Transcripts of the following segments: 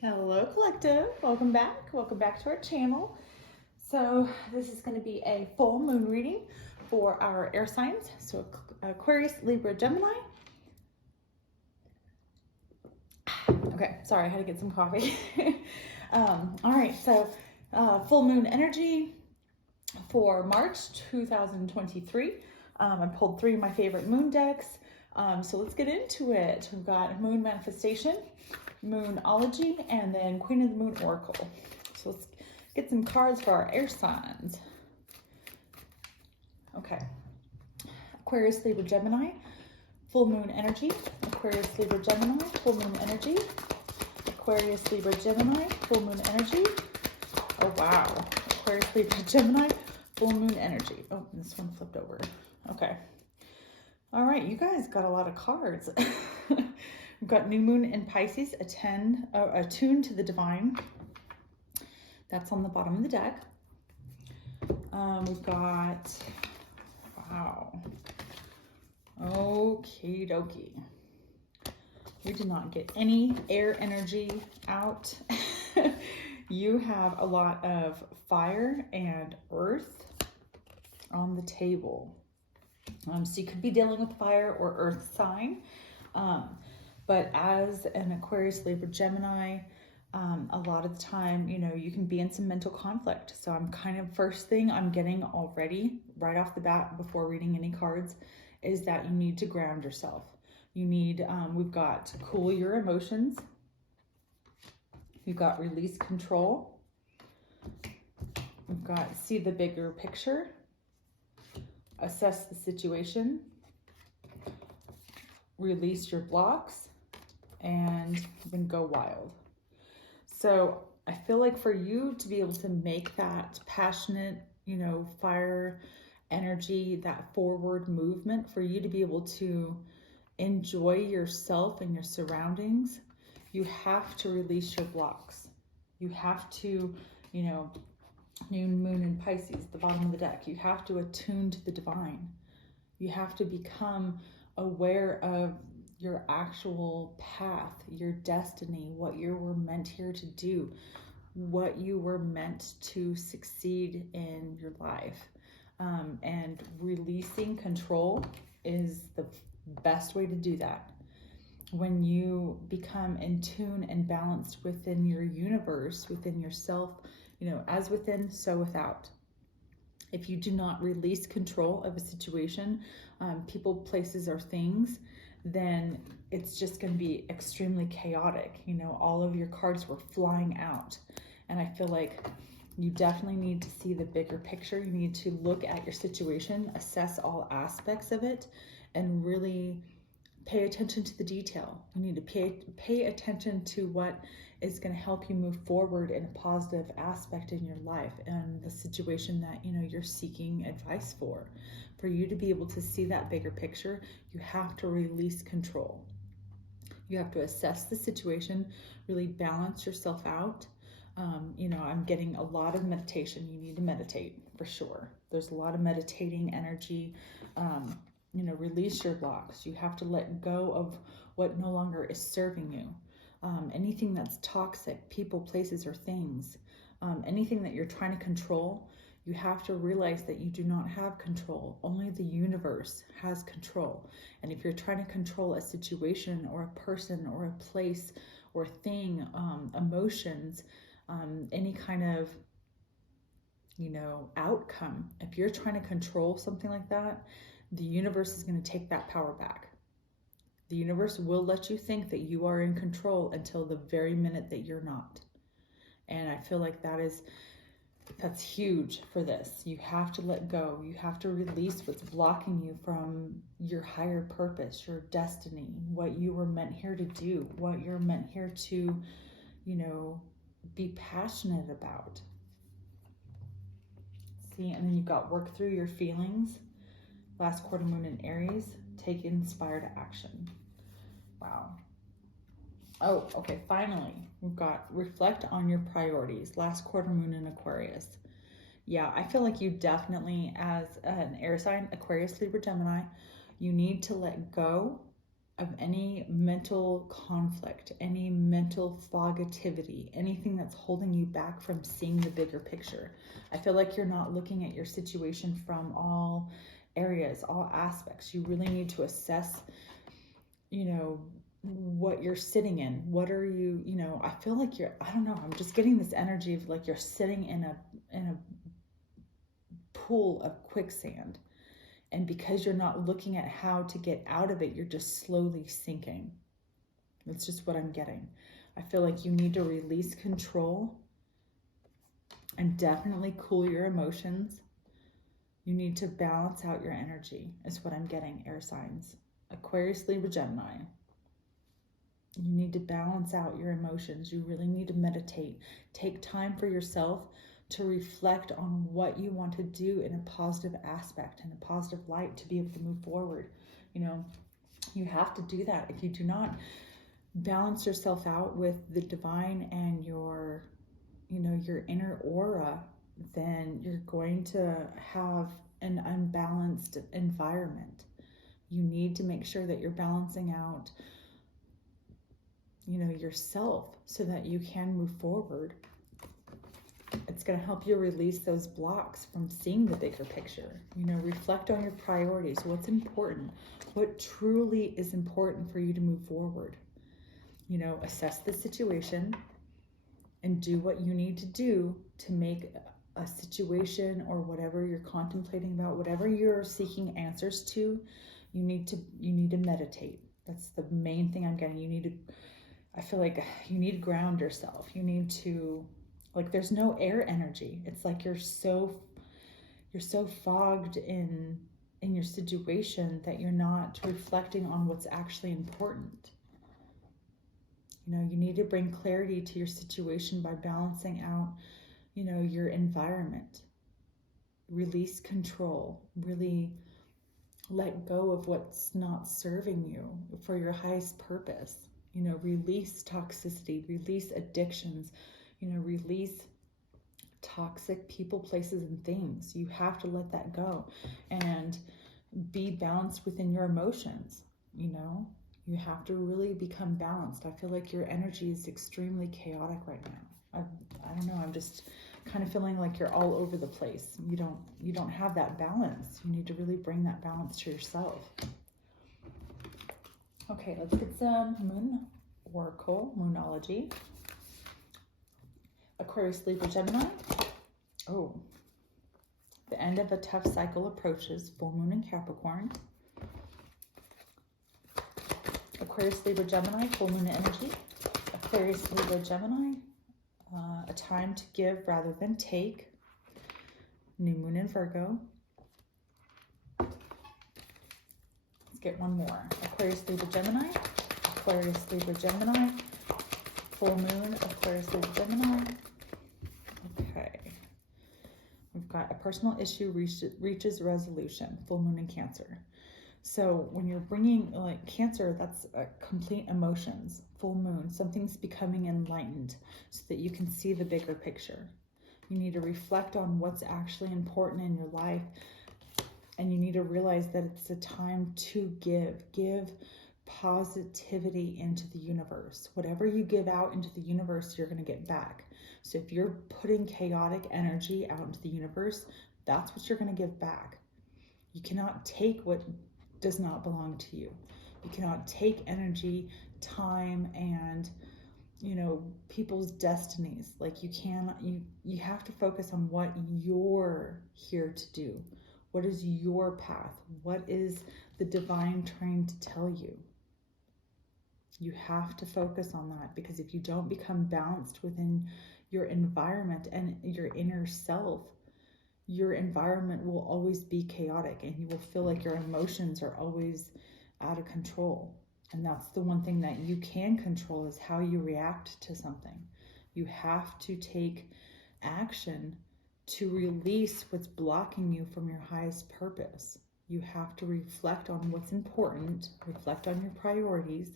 Hello, Collective. Welcome back. Welcome back to our channel. So this is going to be a full moon reading for our air signs. So Aquarius, Libra, Gemini. Okay, sorry, I had to get some coffee. All right, so full moon energy for March 2023. I pulled 3 of my favorite moon decks. So let's get into it. We've got Moon Manifestation, Moonology, and then Queen of the Moon Oracle. So let's get some cards for our air signs. Okay. Aquarius, Libra, Gemini, full moon energy. Aquarius, Libra, Gemini, full moon energy. Aquarius, Libra, Gemini, full moon energy. Oh, wow. Aquarius, Libra, Gemini, full moon energy. Oh, this one flipped over. Okay. All right, you guys got a lot of cards. We've got new moon in Pisces, attuned to the divine. That's on the bottom of the deck. We've got, wow. Okie dokie. We did not get any air energy out. You have a lot of fire and earth on the table. So you could be dealing with fire or earth sign. But as an Aquarius, Libra, Gemini, a lot of the time, you know, you can be in some mental conflict. So I'm kind of, first thing I'm getting already right off the bat before reading any cards is that you need to ground yourself. You need, we've got cool your emotions. We've got release control. We've got see the bigger picture. Assess the situation. Release your blocks. And then go wild. So I feel like for you to be able to make that passionate, you know, fire energy, that forward movement, for you to be able to enjoy yourself and your surroundings, you have to release your blocks. You have to, you know, new moon in Pisces, the bottom of the deck, you have to attune to the divine. You have to become aware of your actual path, your destiny, what you were meant here to do, what you were meant to succeed in your life. And releasing control is the best way to do that. When you become in tune and balanced within your universe, within yourself, you know, as within, so without. If you do not release control of a situation, people, places, or things, then it's just going to be extremely chaotic. You know, all of your cards were flying out. And I feel like you definitely need to see the bigger picture. You need to look at your situation, assess all aspects of it, and really pay attention to the detail. You need to pay attention to what is going to help you move forward in a positive aspect in your life and the situation that, you know, you're seeking advice for. For you to be able to see that bigger picture, you have to release control. You have to assess the situation, really balance yourself out. You know, I'm getting a lot of meditation. You need to meditate for sure. There's a lot of meditating energy. You know, release your blocks. You have to let go of what no longer is serving you. Anything that's toxic, people, places, or things, anything that you're trying to control, you have to realize that you do not have control. Only the universe has control. And if you're trying to control a situation or a person or a place or thing, emotions, any kind of, you know, outcome, if you're trying to control something like that, the universe is going to take that power back. The universe will let you think that you are in control until the very minute that you're not. And I feel like that's huge for this. You have to let go. You have to release what's blocking you from your higher purpose, your destiny, what you were meant here to do, what you're meant here to, you know, be passionate about. See, and then you've got work through your feelings. Last quarter moon in Aries, take inspired action. Wow. Oh, okay, finally, we've got reflect on your priorities. Last quarter moon in Aquarius. Yeah, I feel like you definitely, as an air sign, Aquarius, Libra, Gemini, you need to let go of any mental conflict, any mental fogativity, anything that's holding you back from seeing the bigger picture. I feel like you're not looking at your situation from all areas, all aspects. You really need to assess, what you're sitting in. What are you, I feel like I don't know, I'm just getting this energy of like you're sitting in a pool of quicksand. And because you're not looking at how to get out of it, you're just slowly sinking. That's just what I'm getting. I feel like you need to release control and definitely cool your emotions. You need to balance out your energy, is what I'm getting, air signs. Aquarius, Libra, Gemini. You need to balance out your emotions. You really need to meditate. Take time for yourself to reflect on what you want to do in a positive aspect, in a positive light, to be able to move forward. You have to do that. If you do not balance yourself out with the divine and your inner aura, then you're going to have an unbalanced environment. You need to make sure that you're balancing out, yourself, so that you can move forward. It's going to help you release those blocks from seeing the bigger picture. Reflect on your priorities. What's important? What truly is important for you to move forward? Assess the situation and do what you need to do to make a situation, or whatever you're contemplating about, whatever you're seeking answers to, you need to meditate. That's the main thing I'm getting. I feel like you need to ground yourself. You need to, like, there's no air energy. It's like you're so fogged in your situation that you're not reflecting on what's actually important. You need to bring clarity to your situation by balancing out, your environment. Release control. Really let go of what's not serving you for your highest purpose. Release toxicity, release addictions, release toxic people, places, and things. You have to let that go and be balanced within your emotions. You have to really become balanced. I feel like your energy is extremely chaotic right now. I don't know, I'm just kind of feeling like you're all over the place. You don't have that balance. You need to really bring that balance to yourself. Okay, let's get some moon oracle, moonology. Aquarius, Libra, Gemini. Oh, the end of a tough cycle approaches. Full moon in Capricorn. Aquarius, Libra, Gemini, full moon energy. Aquarius, Libra, Gemini. A time to give rather than take. New moon in Virgo. Let's get one more. Aquarius, Libra, Gemini. Aquarius, Libra, Gemini. Full moon, Aquarius, Libra, Gemini. Okay. We've got a personal issue reaches resolution. Full moon in Cancer. So when you're bringing, like, Cancer, that's complete emotions. Full moon, something's becoming enlightened so that you can see the bigger picture. You need to reflect on what's actually important in your life, and you need to realize that it's a time to give positivity into the universe. Whatever you give out into the universe, you're going to get back. So if you're putting chaotic energy out into the universe, that's what you're going to give back. You cannot take what does not belong to you. You cannot take energy, time, and people's destinies. Like, you have to focus on what you're here to do. What is your path? What is the divine trying to tell you? You have to focus on that, because if you don't become balanced within your environment and your inner self, your environment will always be chaotic, and you will feel like your emotions are always out of control. And that's the one thing that you can control, is how you react to something. You have to take action to release what's blocking you from your highest purpose. You have to reflect on what's important, reflect on your priorities,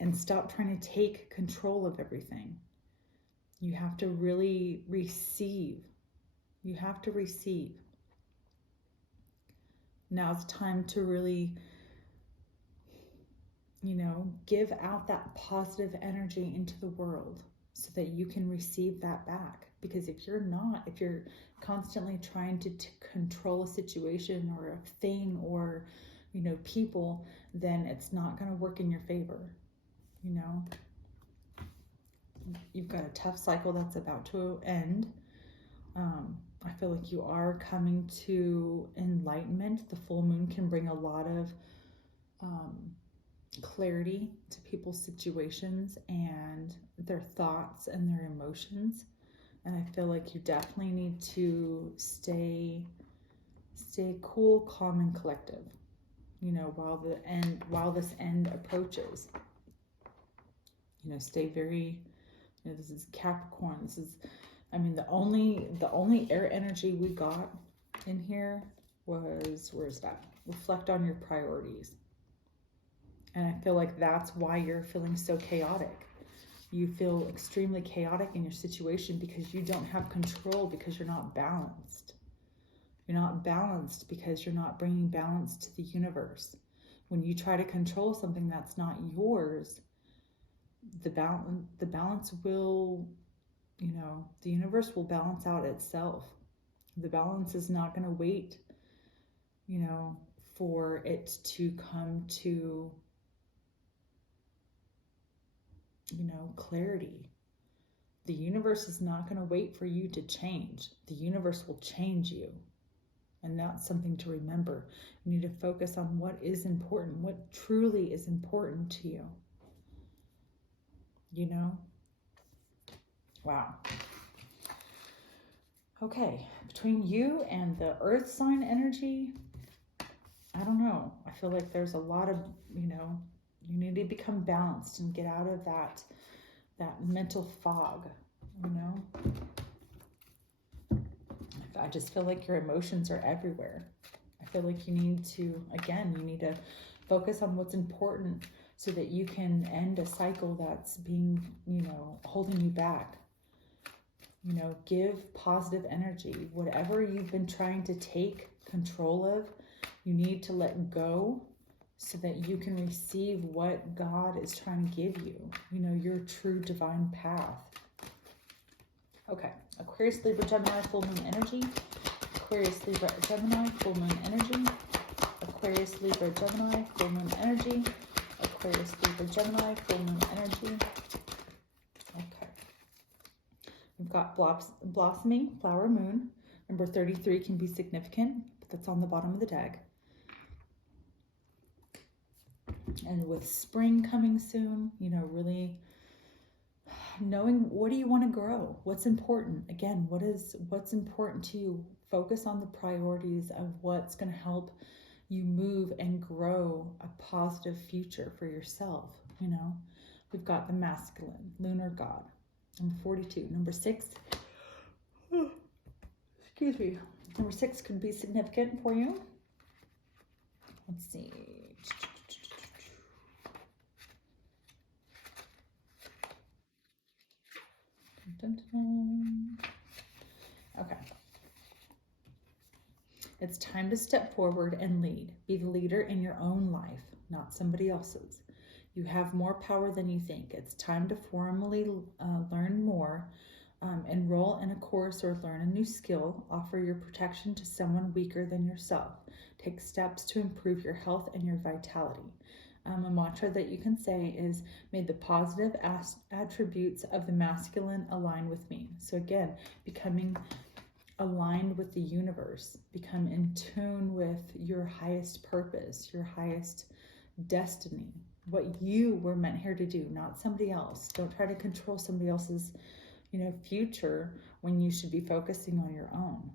and stop trying to take control of everything. You have to really receive. You have to receive. Now it's time to really give out that positive energy into the world so that you can receive that back. Because if you're constantly trying to control a situation or a thing or, people, then it's not going to work in your favor. You've got a tough cycle that's about to end. I feel like you are coming to enlightenment. The full moon can bring a lot of clarity to people's situations and their thoughts and their emotions. And I feel like you definitely need to stay cool, calm, and collective, while this end approaches. Stay very, this is Capricorn. This is, the only air energy we got in here was, where's that? Reflect on your priorities. And I feel like that's why you're feeling so chaotic. You feel extremely chaotic in your situation because you don't have control, because you're not balanced. You're not balanced because you're not bringing balance to the universe. When you try to control something that's not yours, the balance will, the universe will balance out itself. The balance is not going to wait, for it to come to, clarity. The universe is not going to wait for you to change. The universe will change you. And that's something to remember. You need to focus on what is important, what truly is important to you. Wow. Okay, between you and the earth sign energy, I don't know. I feel like there's a lot of, you need to become balanced and get out of that mental fog, I just feel like your emotions are everywhere. I feel like you need to focus on what's important so that you can end a cycle that's being, holding you back. Give positive energy. Whatever you've been trying to take control of, you need to let go so that you can receive what God is trying to give you, your true divine path. Okay, Aquarius, Libra, Gemini, full moon energy. Aquarius, Libra, Gemini, full moon energy. Aquarius, Libra, Gemini, full moon energy. Aquarius, Libra, Gemini, full moon energy. Okay. We've got blossoming flower moon. Number 33 can be significant, but that's on the bottom of the deck. And with spring coming soon, really knowing what do you want to grow? What's important? Again, what's important to you? Focus on the priorities of what's going to help you move and grow a positive future for yourself. We've got the masculine, lunar god, number 42. Number 6, excuse me. Number 6 could be significant for you. Let's see. Dun, dun, dun. Okay. It's time to step forward and lead. Be the leader in your own life, not somebody else's. You have more power than you think. It's time to formally learn more, enroll in a course or learn a new skill. Offer your protection to someone weaker than yourself. Take steps to improve your health and your vitality. A mantra that you can say is, may the positive attributes of the masculine align with me. So again, becoming aligned with the universe, become in tune with your highest purpose, your highest destiny, what you were meant here to do, not somebody else. Don't try to control somebody else's, future when you should be focusing on your own.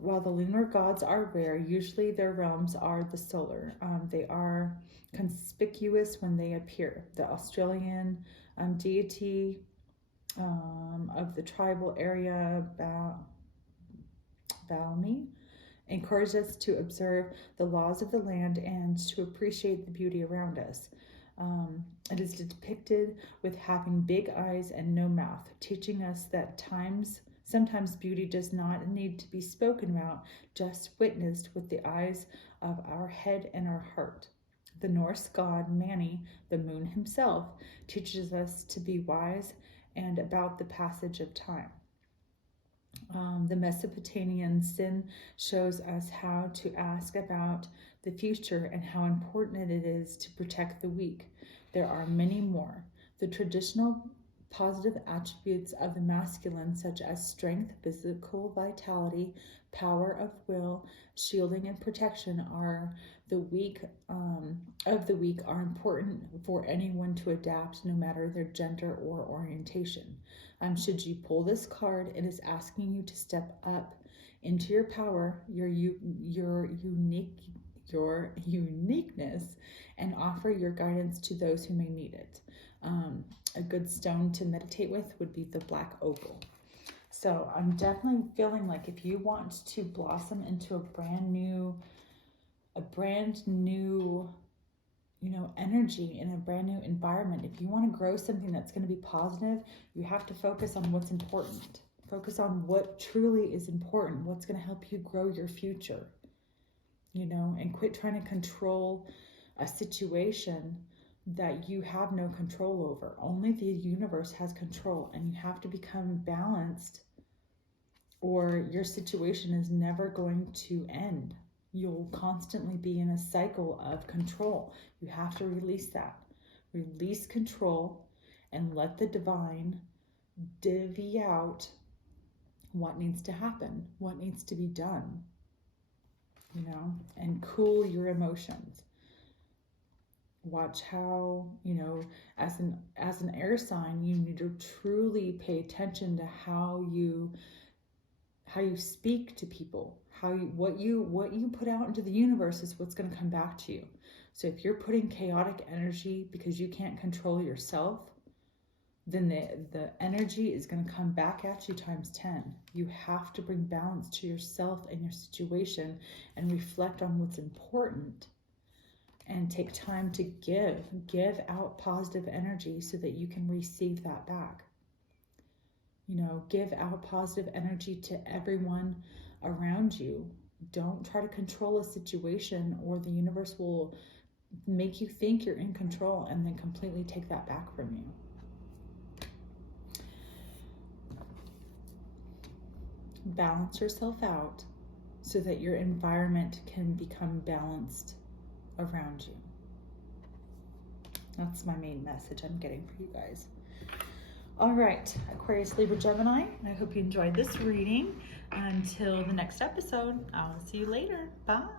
While the lunar gods are rare, usually their realms are the solar. They are conspicuous when they appear. The Australian deity of the tribal area, Balmy, encourages us to observe the laws of the land and to appreciate the beauty around us. It is depicted with having big eyes and no mouth, teaching us that sometimes beauty does not need to be spoken about, just witnessed with the eyes of our head and our heart. The Norse god Mani, the moon himself, teaches us to be wise and about the passage of time. The Mesopotamian sin shows us how to ask about the future and how important it is to protect the weak. There are many more. The traditional positive attributes of the masculine, such as strength, physical vitality, power of will, shielding and protection, are the weak are important for anyone to adapt, no matter their gender or orientation. Should you pull this card, it is asking you to step up into your power, your uniqueness, and offer your guidance to those who may need it. A good stone to meditate with would be the black opal. So I'm definitely feeling like if you want to blossom into a brand new, energy in a brand new environment, if you want to grow something that's going to be positive, you have to focus on what's important. Focus on what truly is important, what's going to help you grow your future, and quit trying to control a situation that you have no control over. Only the universe has control, and you have to become balanced, or your situation is never going to end. You'll constantly be in a cycle of control. You have to release that. Release control and let the divine divvy out what needs to happen, what needs to be done, and cool your emotions. Watch how, as an air sign, you need to truly pay attention to how you speak to people. What you put out into the universe is what's going to come back to you. So if you're putting chaotic energy because you can't control yourself, then the energy is going to come back at you times 10. You have to bring balance to yourself and your situation and reflect on what's important, and take time to give out positive energy so that you can receive that back. Give out positive energy to everyone around you. Don't try to control a situation, or the universe will make you think you're in control and then completely take that back from you. Balance yourself out so that your environment can become balanced around you. That's my main message I'm getting for you guys. All right, Aquarius, Libra, Gemini, I hope you enjoyed this reading. Until the next episode, I'll see you later. Bye.